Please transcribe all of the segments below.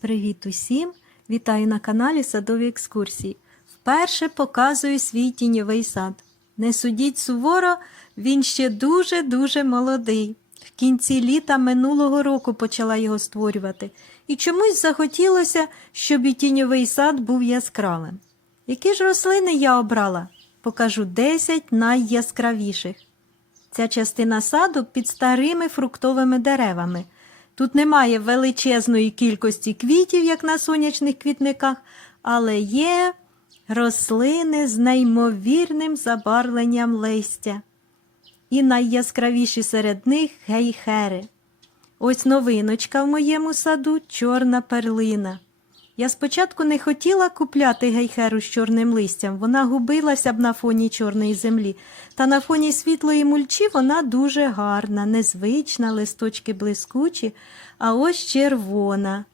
Привіт усім! Вітаю на каналі Садові екскурсії. Вперше показую свій тіньовий сад. Не судіть суворо, він ще дуже-дуже молодий. В кінці літа минулого року почала його створювати, і чомусь захотілося, щоб і тіньовий сад був яскравим. Які ж рослини я обрала? Покажу 10 найяскравіших. Ця частина саду під старими фруктовими деревами. Тут немає величезної кількості квітів, як на сонячних квітниках, але є рослини з неймовірним забарвленням листя. І найяскравіші серед них гейхери. Ось новиночка в моєму саду чорна перлина. Я спочатку не хотіла купляти гейхеру з чорним листям, вона губилася б на фоні чорної землі, та на фоні світлої мульчі вона дуже гарна, незвична, листочки блискучі, а ось червона.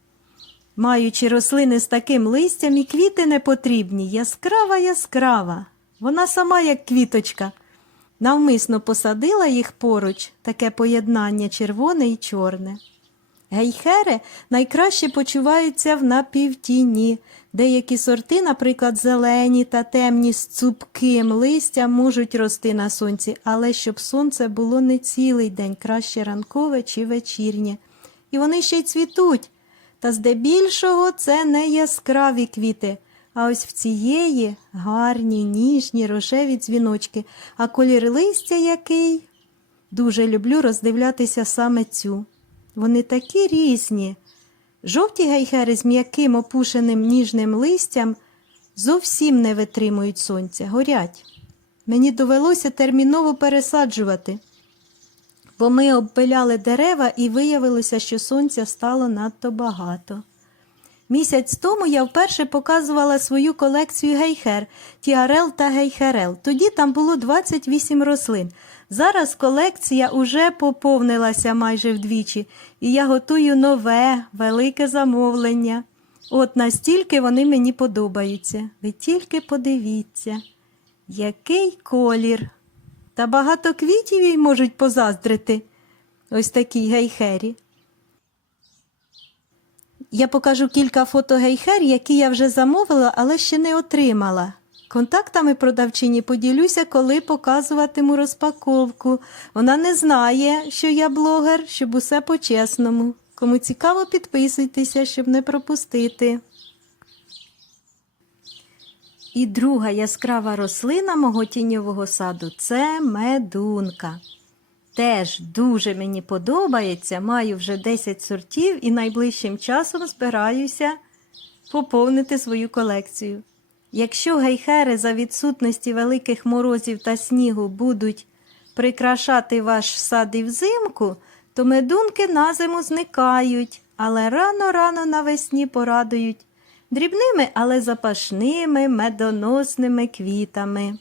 Маючи рослини з таким листям і квіти не потрібні, яскрава яскрава. Вона сама як квіточка. Навмисно посадила їх поруч, таке поєднання червоне і чорне. Гейхери найкраще почуваються в напівтіні. Деякі сорти, наприклад, зелені та темні з цупким листям, можуть рости на сонці, але щоб сонце було не цілий день, краще ранкове чи вечірнє. І вони ще й цвітуть. Та здебільшого це не яскраві квіти, а ось в цієї гарні, ніжні, рожеві дзвіночки, а колір листя який. Дуже люблю роздивлятися саме цю. Вони такі різні. Жовті гейхери з м'яким опушеним ніжним листям зовсім не витримують сонця, горять. Мені довелося терміново пересаджувати, бо ми обпиляли дерева і виявилося, що сонця стало надто багато. Місяць тому я вперше показувала свою колекцію гейхер, тіарел та гейхерел. Тоді там було 28 рослин. Зараз колекція уже поповнилася майже вдвічі, і я готую нове, велике замовлення. От настільки вони мені подобаються. Ви тільки подивіться, який колір. Та багато квітів їй можуть позаздрити. Ось такій гейхері. Я покажу кілька фото гейхер, які я вже замовила, але ще не отримала. Контактами продавчині поділюся, коли показуватиму розпаковку. Вона не знає, що я блогер, щоб усе по-чесному. Кому цікаво, підписуйтеся, щоб не пропустити. І друга яскрава рослина мого тіньового саду це медунка. Теж дуже мені подобається, маю вже 10 сортів і найближчим часом збираюся поповнити свою колекцію. Якщо гейхери за відсутності великих морозів та снігу будуть прикрашати ваш сад і взимку, то медунки на зиму зникають, але рано-рано навесні порадують дрібними, але запашними медоносними квітами.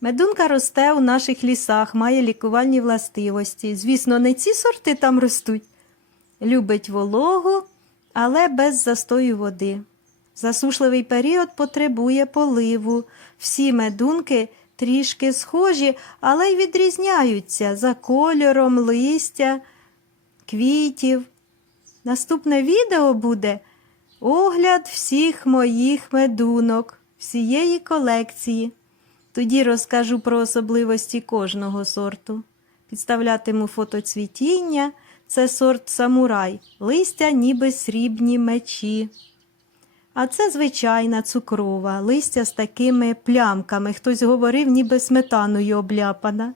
Медунка росте у наших лісах, має лікувальні властивості. Звісно, не ці сорти там ростуть. Любить вологу, але без застою води. Засушливий період потребує поливу. Всі медунки трішки схожі, але й відрізняються за кольором, листя, квітів. Наступне відео буде огляд всіх моїх медунок, всієї колекції. Тоді розкажу про особливості кожного сорту. Підставлятиму фото цвітіння. Це сорт самурай, листя ніби срібні мечі. А це звичайна цукрова, листя з такими плямками. Хтось говорив, ніби сметаною обляпана.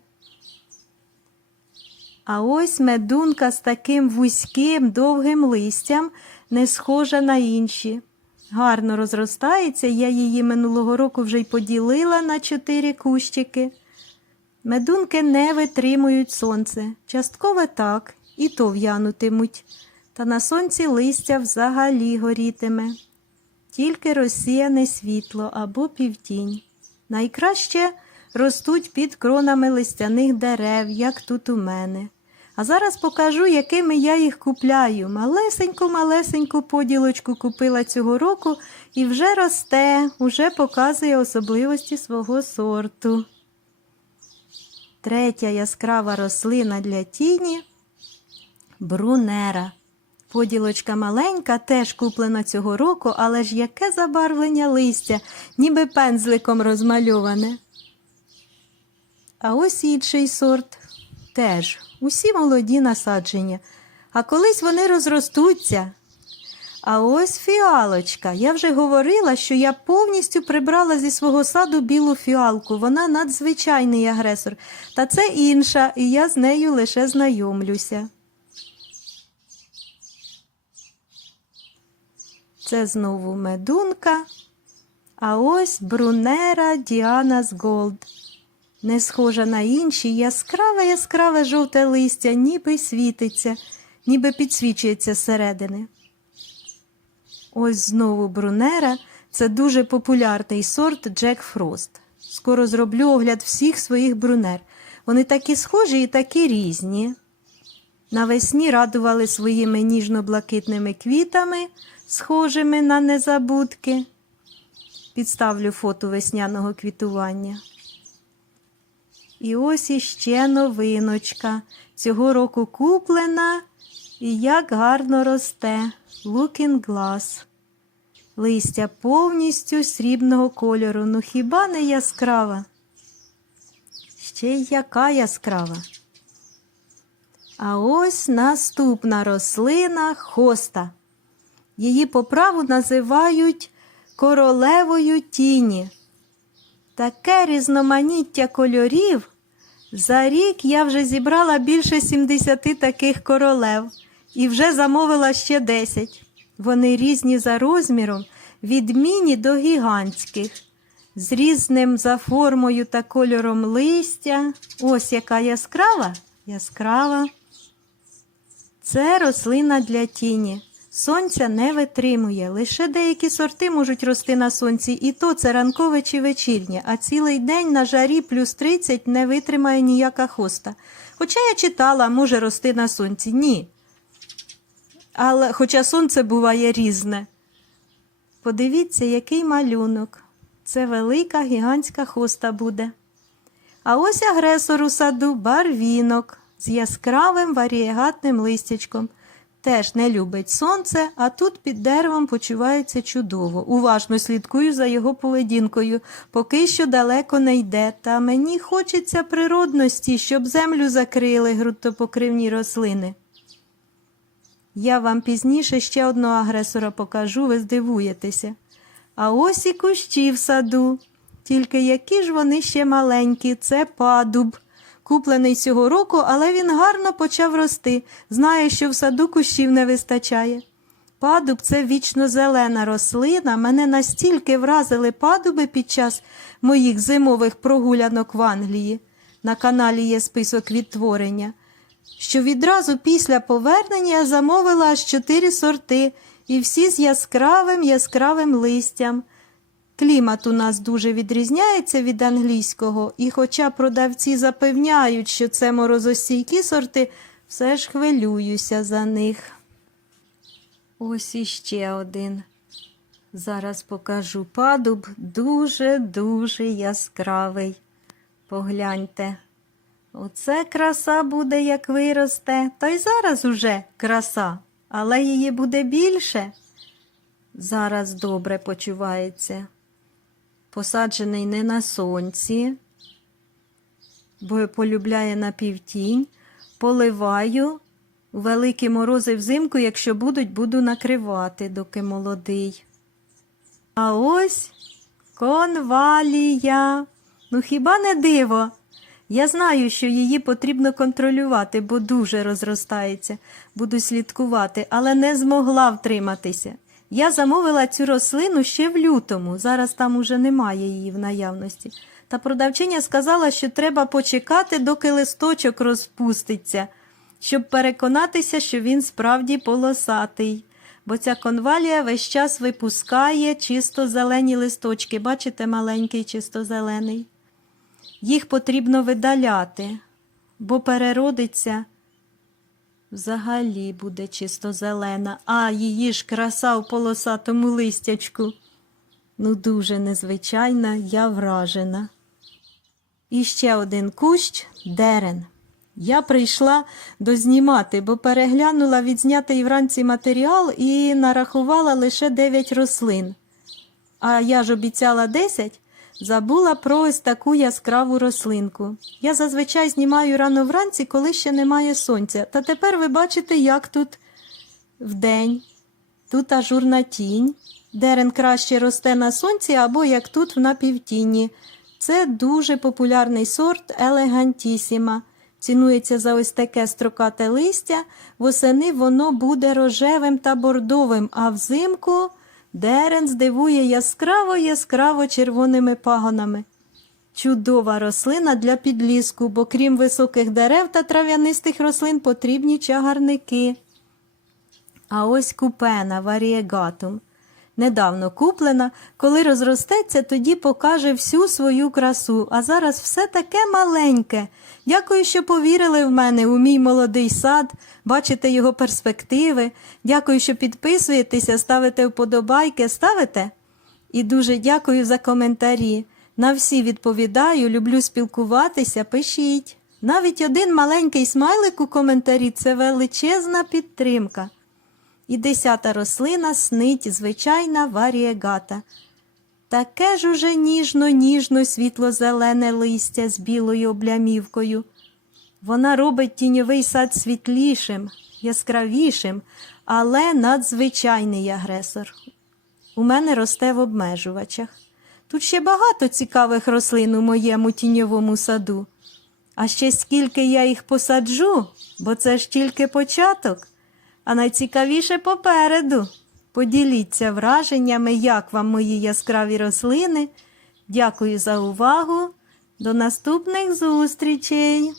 А ось медунка з таким вузьким довгим листям, не схожа на інші. Гарно розростається, я її минулого року вже й поділила на чотири кущики. Медунки не витримують сонце, частково так, і то в'янутимуть, та на сонці листя взагалі горітиме. Тільки розсіяне світло або півтінь. Найкраще ростуть під кронами листяних дерев, як тут у мене. А зараз покажу, якими я їх купляю. Малесеньку-малесеньку поділочку купила цього року і вже росте, уже показує особливості свого сорту. Третя яскрава рослина для тіні брунера. Поділочка маленька, теж куплена цього року, але ж яке забарвлення листя, ніби пензликом розмальоване. А ось інший сорт теж усі молоді насадження. А колись вони розростуться. А ось фіалочка. Я вже говорила, що я повністю прибрала зі свого саду білу фіалку. Вона надзвичайний агресор. Та це інша, і я з нею лише знайомлюся. Це знову медунка. А ось брунера Діанас Голд. Не схожа на інші, яскраве яскраве жовте листя, ніби світиться, ніби підсвічується зсередини. Ось знову брунера це дуже популярний сорт Джек Фрост. Скоро зроблю огляд всіх своїх брунер. Вони такі схожі і такі різні. Навесні радували своїми ніжно-блакитними квітами, схожими на незабудки. Підставлю фото весняного квітування. І ось іще новиночка. Цього року куплена і як гарно росте. Looking Glass. Листя повністю срібного кольору. Ну хіба не яскрава? Ще й яка яскрава. А ось наступна рослина хоста. Її по праву називають королевою тіні. Таке різноманіття кольорів. За рік я вже зібрала більше 70 таких королев і вже замовила ще 10. Вони різні за розміром, від міні до гігантських, з різним за формою та кольором листя. Ось яка яскрава, яскрава. Це рослина для тіні. Сонця не витримує. Лише деякі сорти можуть рости на сонці, і то це ранкове чи вечірнє, а цілий день на жарі плюс 30 не витримає ніяка хоста. Хоча я читала, може рости на сонці. Ні. Але хоча сонце буває різне. Подивіться, який малюнок. Це велика гігантська хоста буде. А ось агресор у саду барвінок з яскравим варієгатним листячком. Теж не любить сонце, а тут під деревом почувається чудово. Уважно слідкую за його поведінкою, поки що далеко не йде. Та мені хочеться природності, щоб землю закрили ґрунтопокривні рослини. Я вам пізніше ще одного агресора покажу, ви здивуєтеся. А ось і кущі в саду. Тільки які ж вони ще маленькі, це падуб. Куплений цього року, але він гарно почав рости. Знає, що в саду кущів не вистачає. Падуб це вічно зелена рослина. Мене настільки вразили падуби під час моїх зимових прогулянок в Англії. На каналі є список відтворення. Що відразу після повернення замовила аж чотири сорти, і всі з яскравим яскравим листям. Клімат у нас дуже відрізняється від англійського, і хоча продавці запевняють, що це морозостійкі сорти, все ж хвилююся за них. Ось іще один. Зараз покажу падуб дуже-дуже яскравий. Погляньте. Оце краса буде, як виросте, та й зараз уже краса, але її буде більше. Зараз добре почувається. Посаджений не на сонці, бо полюбляє на півтінь. Поливаю великі морози взимку, якщо будуть, буду накривати, доки молодий. А ось конвалія. Ну хіба не диво? Я знаю, що її потрібно контролювати, бо дуже розростається. Буду слідкувати, але не змогла втриматися. Я замовила цю рослину ще в лютому, зараз там уже немає її в наявності. Та продавчиня сказала, що треба почекати, доки листочок розпуститься, щоб переконатися, що він справді полосатий. Бо ця конвалія весь час випускає чисто зелені листочки. Бачите, маленький чисто зелений. Їх потрібно видаляти, бо переродиться взагалі буде чисто зелена, а її ж краса в полосатому листячку. Ну, дуже незвичайна, я вражена. І ще один кущ дерен. Я прийшла дознімати, бо переглянула відзнятий вранці матеріал і нарахувала лише 9 рослин. А я ж обіцяла 10, забула про ось таку яскраву рослинку. Я зазвичай знімаю рано вранці, коли ще немає сонця. Та тепер ви бачите, як тут вдень. Тут ажурна тінь. Дерен краще росте на сонці або як тут в напівтіні. Це дуже популярний сорт елегантісіма. Цінується за ось таке строкате листя. Восени воно буде рожевим та бордовим, а взимку дерен здивує яскраво яскраво червоними пагонами. Чудова рослина для підліску, бо крім високих дерев та трав'янистих рослин потрібні чагарники. А ось купена варієгатум. Недавно куплена, коли розростеться, тоді покаже всю свою красу. А зараз все таке маленьке. Дякую, що повірили в мене у мій молодий сад, бачите його перспективи. Дякую, що підписуєтеся, ставите вподобайки. Ставите? І дуже дякую за коментарі. На всі відповідаю, люблю спілкуватися, пишіть. Навіть один маленький смайлик у коментарі це величезна підтримка. І десята рослина снить звичайна варієгата. Таке ж уже ніжно-ніжно світло-зелене листя з білою облямівкою. Вона робить тіньовий сад світлішим, яскравішим, але надзвичайний агресор. У мене росте в обмежувачах. Тут ще багато цікавих рослин у моєму тіньовому саду. А ще скільки я їх посаджу, бо це ж тільки початок. А найцікавіше попереду. Поділіться враженнями, як вам мої яскраві рослини. Дякую за увагу. До наступних зустрічей!